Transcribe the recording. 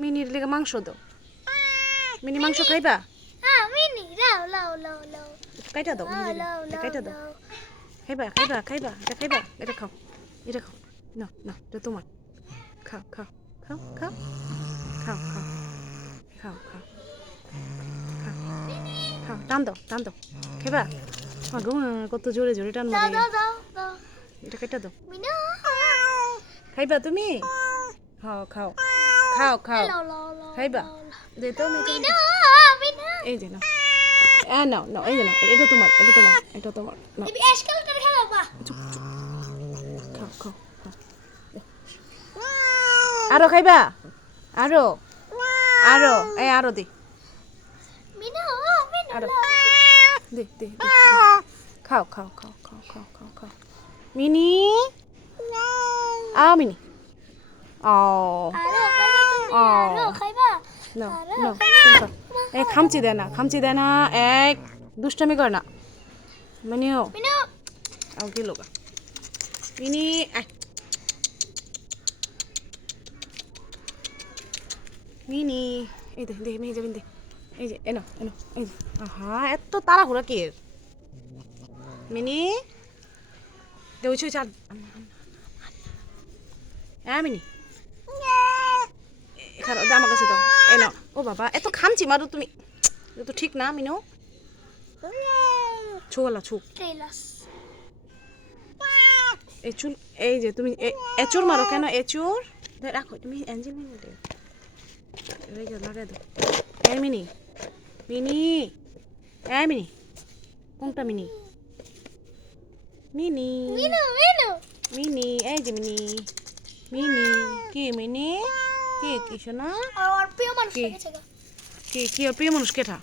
মিনির লেগে মাংস দাও। মিনি মাংস খাইবা? হ্যাঁ মিনি লাও লাও লাও লাও কাইটা দাও, এটা কাইটা দাও। খাইবা খাইবা খাইবা, এটা খাইবা, এটা খাও, এটা খাও। না না, এটা তোমার। খাও খাও খাও খাও খাও খাও খাও খাও খাও, টান দাও টান দাও। খাইবা? গো কত জোরে জোরে টান দাও মারে। দাও দাও দাও এটা কাইটা দাও। মিনা খাইবা তুমি? খাও খাও খাও খাও। লাও লাও লাও খাইবা? দে তো মিনা মিনা এই যে নাও। নাও নাও, এই যে নাও, এটা তোমার, এটা তোমার, এটা তোমার। নাও, তুমি এসকালেটর খেলাবা খাও খাও খাও। আরো খাইবা? আরো আরো, এই আরো দে, মিনা মিনা আরো দে দে দে। খাও খাও খাও খাও খাও খাও খাও। মিনি মিনি ও আরো খাইবা নাও নাও, তুমি খাও। এই খামচি দেয় না, খামচি দেয় না, এক দুষ্টামি করে না। মিনিও মিনা আও গেল গা। মিনি আয়। মিনি এই দে দে, মেয়ে যাবেন দে। এই যে এনো এনো, এই যে আহা, এত তাড়াহুড়া কে? মিনি দে, ওই চাল। হ্যাঁ মিনি খারাপ, আমার কাছে দাও। এনো, ও বাবা, এত খামচি মারো তুমি, এটা তো ঠিক না। মিনো ছোলা ছুক, টেলাস এই চুল, এই যে তুমি এচুর মারো কেন? এচুর রাখো তুমি, অ্যাঞ্জেল মিনি দে, লাগাই দাও। এই মিনি মিনি, এই মিনি, কোনটা মিনি? মিনি মিনা মিনা মিনি, এই যে মিনি মিনি, কি মিনি, কি কি শোনা, আর প্রিয় মানুষ কি? গেছে গো কি কি, ওর প্রিয় মানুষ কেটা?